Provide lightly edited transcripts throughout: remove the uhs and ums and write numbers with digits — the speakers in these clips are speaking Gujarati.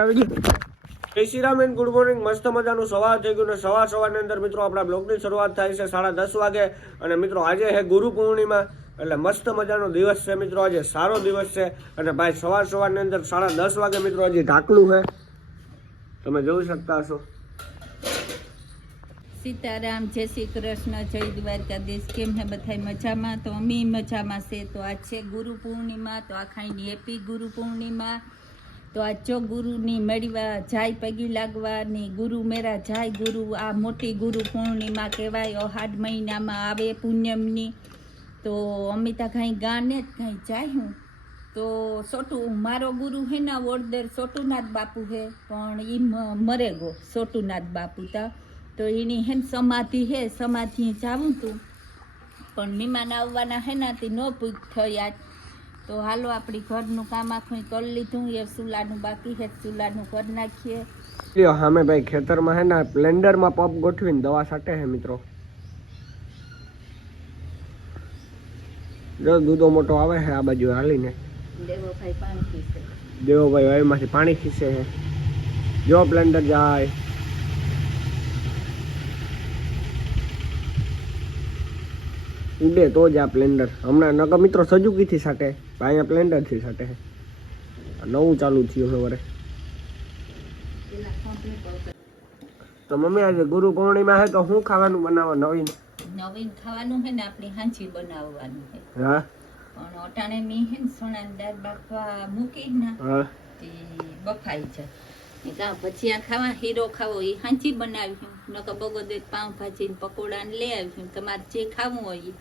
જય Shri Ram and good morning. મસ્ત મજાનું સવાર થઈ ગયું ને સવારની અંદર મિત્રો આપણા બ્લોગની શરૂઆત થાય છે 10:30 વાગે. અને મિત્રો આજે છે ગુરુ પૂર્ણિમા, એટલે મસ્ત મજાનો દિવસ છે મિત્રો. આજે સારો દિવસ છે અને ભાઈ સવારની અંદર 10:30 વાગે મિત્રો હજી ઢાકલું છે, તમે જોઈ શકતા હશો. સીતારામ, જય શ્રી કૃષ્ણ, જય દ્વારકાધીશ. કેમ હે બધા મજામાં? તો અમે મજામાં છે. તો આજ છે ગુરુ પૂર્ણિમા, તો આખાની હેપી ગુરુ પૂર્ણિમા. તો આ ચો ગુરુની મેળવા જાય, પગી લાગવાની, ગુરુ મેરા જાય ગુરુ. આ મોટી ગુરુ પૂર્ણિમા કહેવાય, અહાડ મહિનામાં આવે પૂનમની. તો અમિતા કાંઈ ગાને જ કાંઈ જાય હું તો સોટું મારો ગુરુ હે ના ઓરદર સોટુનાથ બાપુ હે, પણ એ મરે ગો સોટુનાથ બાપુ તા. તો એની હેન સમાધિ હે, સમાધિ જાવું તું, પણ મહેમાન આવવાના હે ના તે ન પૂછ થયા. તો હાલો આપણી ઘરનું કામ આખું કરી લીધું, એ ચૂલાનું બાકી છે, ચૂલાનું કરી નાખીએ. અમે ભાઈ ખેતરમાં હે ને બ્લેન્ડરમાં પપ ગોઠવીને દવા છાંટે છે મિત્રો. જો દૂધો મોટો આવે છે આ બાજુ હાલીને. દેવોભાઈ પાણી પીશે, દેવોભાઈ વાયુમાંથી પાણી ખીસે છે. જો બ્લેન્ડર જાય, ઉડે તો જ આ બ્લેન્ડર. હમણાં નકર મિત્રો સજુકીથી છાંટે, અહીંયા બ્લેન્ડરથી છાંટે છે. નવું ચાલુ થયું સવારે. તો મમ્મી આજે ગુરુ પૂર્ણિમા છે તો શું ખાવાનું બનાવવા? નવીન ખાવાનું છે ને આપણે હાંચી બનાવવાનું છે. હા, પણ અટાણે મી હે ને સોનાની દાળ બાફવા મૂકી ના, હા, તે બફાઈ જાય. કાં ભજીયા ખાવા, હીરો ખાવો એ હાંચી બનાવ્યું. નકર બગોદે પાઉંભાજી ને પકોડા ને લઈ આવ્યું. તમારે જે ખાવું હોય એ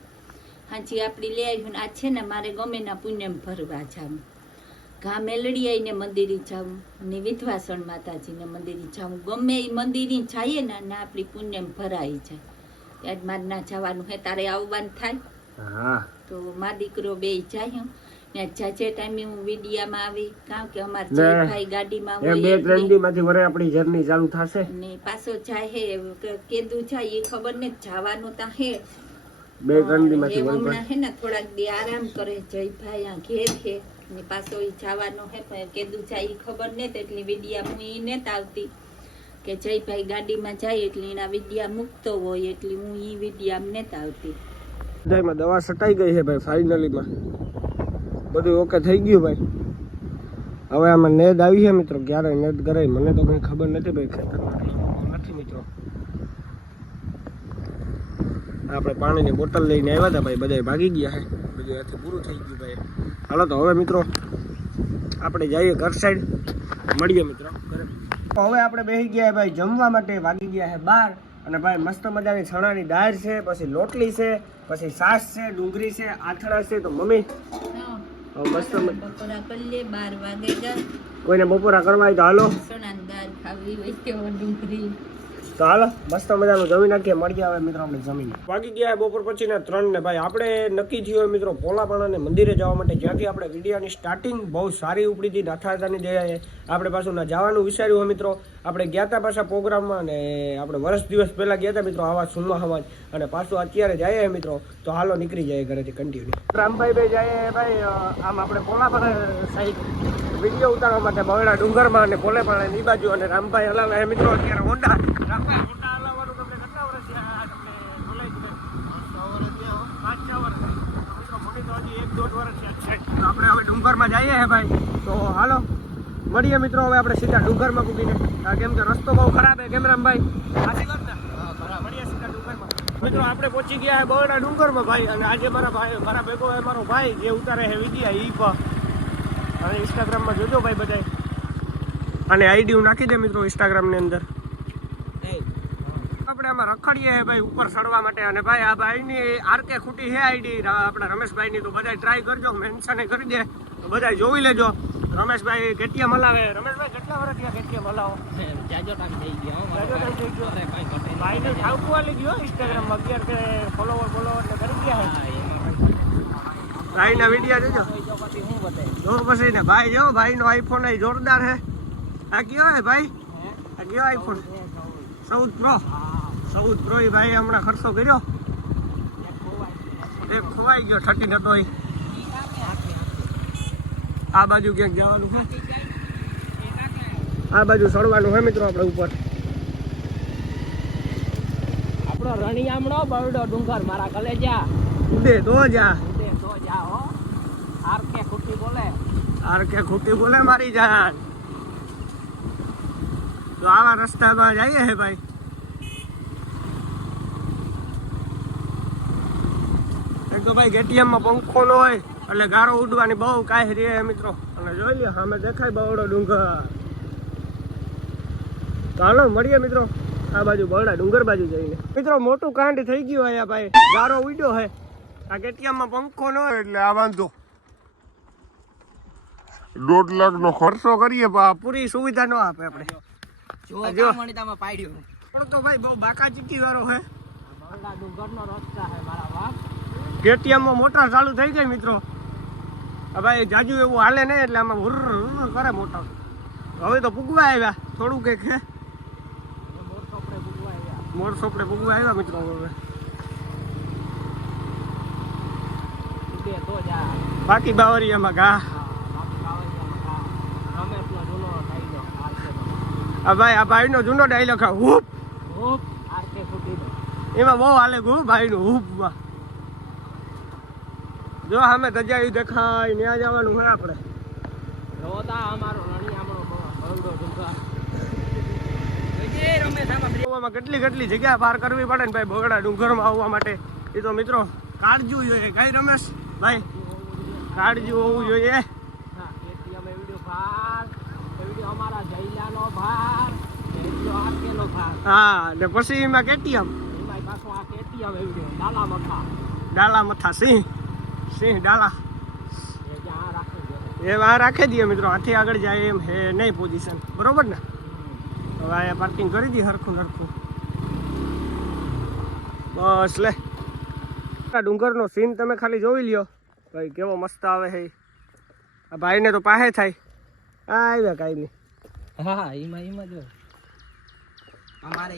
હાંચી આપણી લઈ આવ્યું. આ છે ને મારે ગમે ના પુણ્યમ ભરવા જાવું, ઘા મેલડી આવીને મંદિરે જાવું ને વિધવાસણ માતાજીને મંદિરે જાવું. ગમે એ મંદિરે જઈએ ને આપણી પુણ્યમ ભરાઈ જાય. ત્યાં મારે ના જવાનું હે, તારે આવવાનું થાય. હા, તો મારા દીકરો બે જાય ને જાજે ટાઈમે હું વિડિયામાં આવી, કારણ કે અમારે જયભાઈ ગાડીમાં હોય, 2-3 દિવસમાંથી વરે આપણી જર્ની ચાલુ થશે ને પાછો જાય હે કેદું જાય એ ખબર ને, જવાનું તા હે 2-3 દિવસમાંથી હમણાં હે ને થોડાક દી આરામ કરે જયભાઈ આ ઘેર છે ને પાછો એ જવાનો હે, પણ કેદું જાય એ ખબર ને. એટલી વિડિયા હું એ નેતા આવતી કે જયભાઈ ગાડીમાં જાય એટલે એના વિડિયા મૂકતો હોય, એટલે હું એ વિડિયા નેતા આવતી. બધામાં દવા છટાઈ ગઈ છે ભાઈ, ફાઇનલીમાં બધું ઓકે થઈ ગયું ભાઈ. હવે આમાં નેદ આવી છે મિત્રો, ક્યારે નેદ કરાય મને તો કંઈ ખબર નથી ભાઈ, ખેતરમાં નથી મિત્રો. આપણે પાણીની બોટલ લઈને આવ્યા હતા ભાઈ, બધા ભાગી ગયા છે, બધું આથી પૂરું થઈ ગયું ભાઈ. હાલો તો હવે મિત્રો આપણે જઈએ ઘર સાઈડ, મળીએ મિત્રો ઘરે. હવે આપણે બેસી ગયા ભાઈ જમવા માટે, વાગી ગયા છે 12. અને ભાઈ મસ્ત મજાની ચણાની દાળ છે, પછી લોટલી છે, પછી છાશ છે, ડુંગળી છે, આથણા છે. તો મમ્મી મસ્ત બપોરા કરી લે, 12 વાગે ગયા. કોઈને બપોરા કરવા હોય તો હાલો, ચણાની દાળ ખાવી હોય કે ડુંગળી, તો હાલો મસ્ત મજાનું જમી નાખીએ. મળીએ હવે મિત્રો આપણે જમીને. વાગી ગયા બપોર પછીના 3 ને ભાઈ આપણે નક્કી થયું હોય મિત્રો પોલાપાણાને મંદિરે જવા માટે, જ્યાંથી આપણે વિડીયાની સ્ટાર્ટિંગ બહુ સારી ઉપડી હતી. નાથાદાની દયાએ આપણે પાછું ના જવાનું વિચાર્યું હોય મિત્રો. આપણે ગયા હતા પાછા પ્રોગ્રામમાં, અને આપણે વર્ષ દિવસ પહેલાં ગયા હતા મિત્રો આવા સુનમાં હવા, અને પાછું અત્યારે જઈએ મિત્રો. તો હાલો નીકળી જાય ઘરેથી કન્ટિન્યુ. રામભાઈ ભાઈ જઈએ ભાઈ આમ આપણે પોલાપાણા સાઈડ વિડીયો ઉતારવા માટે, બવેડા ડુંગરમાં અને પોલેપાણા ની બાજુ. અને રામભાઈ હલાવે મિત્રો અત્યારે હોન્ડા. રામભાઈ હોન્ડા હલાવવાનું તમને કેટલા વર્ષ થયા? તમને બોલાય છે 5-6 વર્ષ. મિત્રો મને તો હજી 1-1.5 વર્ષ થયા છે. આપણે હવે ડુંગરમાં જઈએ હે ભાઈ, તો હાલો મળીએ મિત્રો. હવે આપણે સીધા ડુંગરમાં પૂગીને, કેમ કે રસ્તો બહુ ખરાબ છે. કેમ રામભાઈ સાચી વાત ને? મળીએ સીધા ડુંગરમાં. મિત્રો આપણે પહોંચી ગયા બવેડા ડુંગરમાં ભાઈ, અને આજે મારા ભેગો હોય મારો ભાઈ જે ઉતારે છે વિડીયા ઈ પણ. અને ઇન્સ્ટાગ્રામમાં જોજો ભાઈ બધાય, અને આઈડી હું નાખી દે મિત્રો ઇન્સ્ટાગ્રામની અંદર. આપણે આમાં રખડીએ ભાઈ ઉપર ચડવા માટે. અને ભાઈ આ ભાઈની આરકે ખૂટી છે આઈડી આપણા રમેશભાઈની, તો બધા ટ્રાય કરજો, મેન્શન કરી દે તો બધા જોઈ લેજો. રમેશભાઈ કેટીએમ હલાવે. રમેશભાઈ કેટલા વર્ષ થયા કેટીએમ હલાવો? જાજો ટાઈમ થઈ ગયો ભાઈને ઠાવકું આલી ગયો ઇન્સ્ટાગ્રામમાં 11 ફોલોવર ને કરી ગયા છે. ભાઈના વિડીયા જોજો જો પછી ને ભાઈ જો ભાઈનો આઈફોન એ જોરદાર છે. આ કયો હે ભાઈ? આ કયો આઈફોન? 14 પ્રો એ ભાઈ હમણાં ખર્ચો કર્યો. એક ખોવાઈ ગયો 13 હતો એ. આ બાજુ ક્યાંક જવાનું છે આ બાજુ ચડવાનું હે મિત્રો આપણે ઉપર. આપણો રણિયામણો બરડો ડુંગર મારા કલેજા. ઉડે તો જા. ઉડે તો જા હો. આર કે ખોટી બોલે મારી જાન. તો આવા રસ્તામાં જઈએ હે ભાઈ. એક તો ભાઈ કેટીએમમાં પંખો ન હોય એટલે ગારો ઉડવાની બહુ કાંઈ રે મિત્રો. અને જોઈ લ્યો સામે દેખાય બવડો ડુંગર. તો હાલો મળીએ મિત્રો આ બાજુ બવડા ડુંગર બાજુ જઈને. મિત્રો મોટું કાંડ થઈ ગયું અહીંયા ભાઈ. ગારો ઉડ્યો હે. આ કેટીએમમાં પંખો ન હોય એટલે આ વાંધો. 1.5 લાખનો ખર્ચો કરીએ પણ પૂરી સુવિધા ન આપે આપણે. જો મણિતામાં પાડ્યો. પણ તો ભાઈ બહુ બાકા ચીકી વાળો હે. બરડા ડુંગરનો રસ્તા હે મારા બાપ. કેટીએમમાં મોટર ચાલુ થઈ જાય મિત્રો. ભાઈ જાજુ એવું હાલે નહીં એટલે આમાં હુર કરે મોટર. હવે તો પૂગવા આવ્યા થોડું કંઈક હે. મોર સોપડે પૂગવા આવ્યા મિત્રો. હવે ઉડે તો જા. બાકી બાવરિયામાં ઘા. આ ભાઈનો જૂનો ડાયલોગ હા હૂપ. એમાં બહુ હાલે ગો ભાઈનું હૂપમાં. જો સામે ધજાયું દેખાય ત્યાં જવાનું હોય આપણે. રોતા અમારો રણિયામણો બરડો ડુંગર. કેટલી જગ્યા પાર કરવી પડે ને ભાઈ બગડા ડુંગરમાં આવવા માટે. એ તો મિત્રો કાળજું જોઈએ. કઈ રમેશ ભાઈ કાળજું હોવું જોઈએ. હા ને પછી એમાં કેટીએમ. ડાલા મથા સિંહ ડાલા એ આ રાખી દઈએ મિત્રો. હાથી આગળ જાય એમ હે નહીં પોઝિશન બરોબર ને. હવે અહીંયા પાર્કિંગ કરી દઈએ હરખું બસ લે. આ ડુંગરનો સીન તમે ખાલી જોઈ લ્યો ભાઈ કેવો મસ્ત આવે છે. આ ભાઈને તો પાસે થાય. આ આવ્યા કાંઈ નહીં. હા એમાં જો અમારે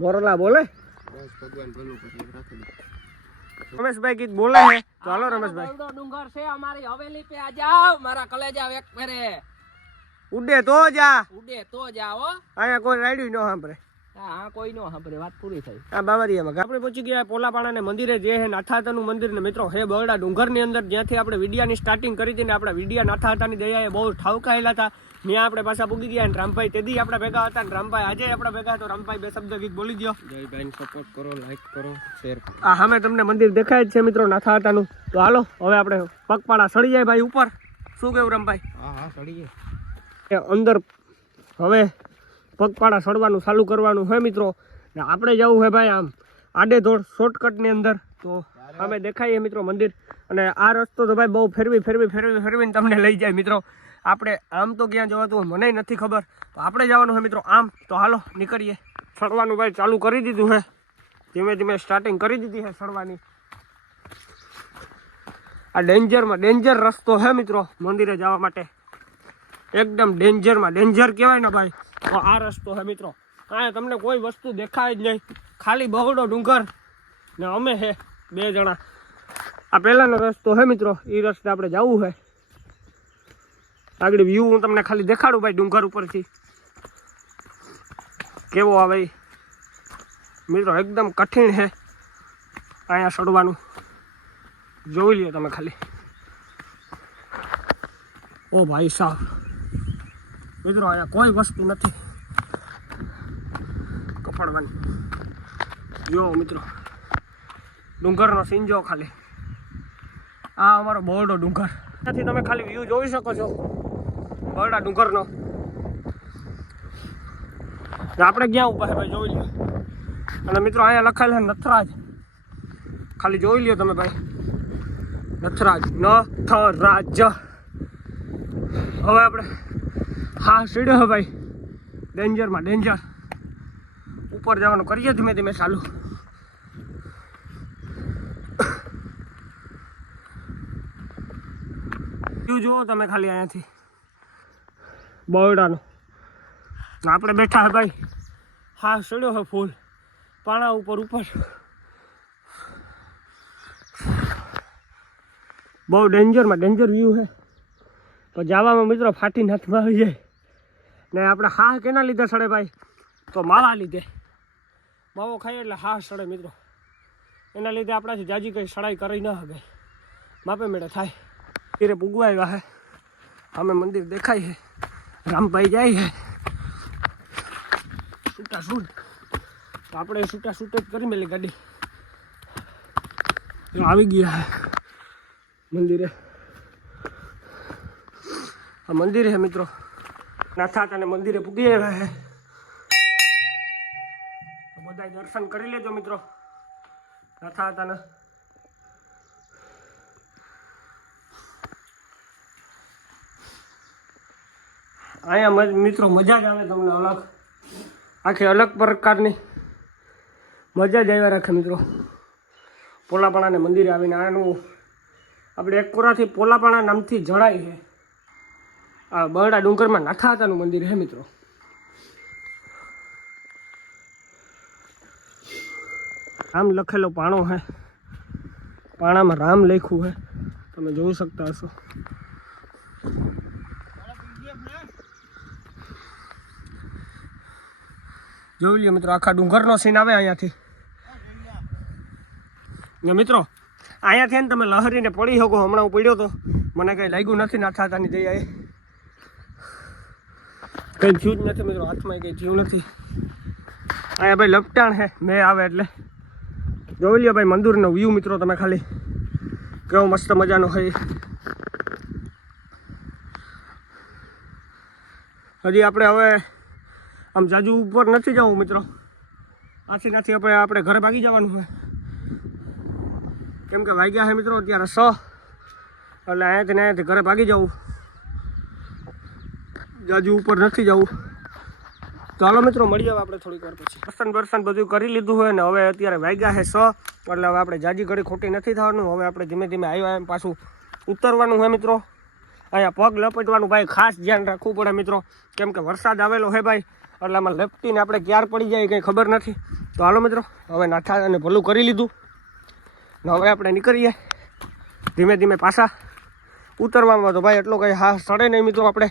મોરલા બોલે. રમેશભાઈ ગીત બોલે છે તો હાલો રમેશભાઈ. બરડો ડુંગર છે અમારી હવેલી પે આ જાવ મારા કલેજા એક ફેરે. ઉડે તો જા. ઉડે તો જાઓ. અહીંયા કોઈ રાડ્યું ન સાંભળે. હા કોઈ નો સાંભળે. વાત પૂરી થઈ. આ બાવરિયામાં આપણે પહોંચી ગયા પોલાપાણાને મંદિરે જે હે નાથાતાનું મંદિર ને મિત્રો હે બરડા ડુંગરની અંદર જ્યાંથી આપણે વિડિયાની સ્ટાર્ટિંગ કરી હતી ને આપણા વિડિયા નાથાતાની દયાએ બહુ ઠાવકાયેલા હતા. ત્યાં આપણે પાછા પૂગી ગયા. અને રામભાઈ તેદી આપણે ભેગા હતા ને રામભાઈ આજે આપણે ભેગા. તો રામભાઈ 2 શબ્દ ગીત બોલી દો. જયભાઈને સપોર્ટ કરો, લાઈક કરો, શેર કરો. આ સામે તમને મંદિર દેખાય જ છે મિત્રો નાથાતાનું. તો હાલો હવે આપણે પગપાળા સડી જાય ભાઈ ઉપર. શું કેવું રામભાઈ? હા સડીએ અંદર હવે પગપાળા સડવાનું ચાલુ કરવાનું હોય મિત્રો. ને આપણે જવું છે ભાઈ આમ આડેધોડ શોર્ટકટની અંદર. તો અમે દેખાઈએ મિત્રો મંદિર. અને આ રસ્તો તો ભાઈ બહુ ફેરવીને તમને લઈ જાય મિત્રો. આપણે આમ તો ક્યાં જવાતું મને નથી ખબર. તો આપણે જવાનું છે મિત્રો આમ. તો હાલો નીકળીએ. સડવાનું ભાઈ ચાલુ કરી દીધું છે. ધીમે સ્ટાર્ટિંગ કરી દીધી છે સડવાની. આ ડેન્જર રસ્તો છે મિત્રો મંદિરે જવા માટે. એકદમ ડેન્જર કહેવાય ને ભાઈ. તો આ રસ્તો છે મિત્રો. અહીંયા તમને કોઈ વસ્તુ દેખાય જ નહીં. ખાલી બહુડો ડુંગર ને અમે હે 2 જણા. આ પહેલાનો રસ્તો છે મિત્રો. એ રસ્તે આપણે જવું છે. આગળ વ્યૂ હું તમને ખાલી દેખાડું ભાઈ ડુંગર ઉપરથી કેવો આવે મિત્રો. એકદમ કઠિન છે અહીંયા ચડવાનું. જોઈ લ્યો તમે ખાલી. ઓ ભાઈ સાહેબ મિત્રો અહીંયા કોઈ વસ્તુ નથી કપડવાની. જો મિત્રો ડુંગરનો સીન જો ખાલી. આ અમારો બરડો ડુંગર. ત્યાંથી તમે ખાલી વ્યૂ જોઈ શકો છો બરડા ડુંગરનો. આપણે ક્યાં ઉભા છે ભાઈ જોઈ લો. અને મિત્રો અહીંયા લખાયેલ છે નથરાજ. ખાલી જોઈ લ્યો તમે ભાઈ. નથરાજ. હવે આપણે હા સીડ્યો હે ભાઈ. ડેન્જર ઉપર જવાનું કરીએ ધીમે ચાલુ. વ્યૂ જુઓ તમે ખાલી અહીંયાથી બરડાનો. આપણે બેઠા હે ભાઈ. હા સીડ્યો હે ફૂલ પાણા ઉપર. બહુ ડેન્જરમાં ડેન્જર વ્યૂ છે. તો જવામાં મિત્રો ફાટીને હાથમાં આવી જાય ને. આપણે હા કેના લીધે સડે ભાઈ? તો માવા લીધે. માવો ખાઈએ એટલે હા સડે મિત્રો. એના લીધે આપણાથી જાજી કંઈ સડાઈ કરી ન શકે, માપે મેળે થાય. ધીરે પૂગવા આવ્યા છે. અમે મંદિર દેખાય છે, રામભાઈ જાય છે છૂટા છૂટ. તો આપણે છૂટા છૂટ જ કરી મેલી ગાડી. તો આવી ગયા મંદિરે. આ મંદિર છે મિત્રો. નાથા હતા ને મંદિરે પૂગી આવ્યા છે. તો બધા દર્શન કરી લેજો મિત્રો નાથા હતા ને. અહીંયા મિત્રો મજા જ આવે તમને અલગ, આખી અલગ પ્રકારની મજા જ આવ્યા રાખે મિત્રો. પોલાપાણાને મંદિરે આવીને. આનું આપણે એક કોરાથી પોલાપાણા નામથી જણાય છે. આ બરડા ડુંગરમાં નાથા હતાનું મંદિર છે મિત્રો. રામ લખેલો પાણો છે. પાણામાં રામ લખ્યું છે, તમે જોઈ શકતા હશો. જોઈ લ્યો મિત્રો, આખા ડુંગરનો સીન આવે અહીંયાથી. ને મિત્રો અહીંયાથી ને તમે લહરીને પડી શકો. હમણાં હું પડ્યો તો, મને કંઈ લાગ્યું નથી નાથા હતાની દયાએ. કંઈ થયું જ નથી મિત્રો, હાથમાં કંઈ થયું નથી. અહીંયા ભાઈ લપટાણ છે મેં આવે એટલે. જોઈ લ્યો ભાઈ મંદિરનો વ્યૂ મિત્રો તમે ખાલી, કેવો મસ્ત મજાનો હોય. હજી આપણે હવે આમ જાજુ ઉપર નથી જવું મિત્રો. આથી નથી આપણે ઘરે ભાગી જવાનું હોય, કેમ કે વાગ્યા છે મિત્રો અત્યારે 6. એટલે અહીંયાથી ઘરે ભાગી જવું. જાજુ ઉપર નથી જવું. ચાલો મિત્રો મળીએ આપણે થોડીક વાર પછી. દર્શન બધું કરી લીધું હોય ને હવે અત્યારે વાગ્યા છે 6. એટલે હવે આપણે જાજી ઘડી ખોટી નથી થવાનું. હવે આપણે ધીમે ધીમે આવ્યા એમ પાછું ઉતરવાનું હોય મિત્રો. અહીંયા પગ લપેટવાનું ભાઈ ખાસ ધ્યાન રાખવું પડે મિત્રો, કેમ કે વરસાદ આવેલો છે ભાઈ. એટલે આમાં લપટીને આપણે ક્યાર પડી જાય કંઈ ખબર નથી. તો હાલો મિત્રો હવે નાથા અને ભલું કરી લીધું ને હવે આપણે નીકળીએ ધીમે ધીમે પાછા ઉતરવામાં. તો ભાઈ એટલો કંઈ હા સડે નહીં મિત્રો આપણે,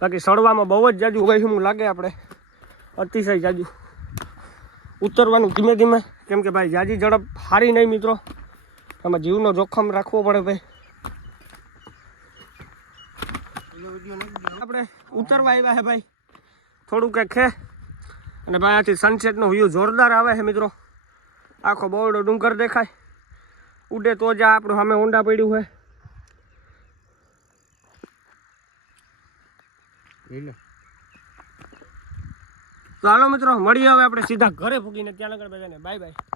બાકી સડવામાં બહુ જ જાજુ હોય શું લાગે આપણે, અતિશય જાજુ. ઉતરવાનું ધીમે ધીમે, કેમ કે ભાઈ જાજી ઝડપ હારી નહીં મિત્રો. આમાં જીવનો જોખમ રાખવો પડે ભાઈ. આપણે ઉતરવા આવ્યા છે ભાઈ, થોડું કંઈક છે. અને ભાઈ આથી સનસેટનો વ્યૂ જોરદાર આવે છે મિત્રો. આખો બહોળો ડુંગર દેખાય. ઉડે તો જ આપણું સામે ઊંડા પડ્યું છે. તો હાલો મિત્રો મળીએ હવે આપણે સીધા ઘરે પૂગીને. ત્યાં આગળ બધાને બાય બાય.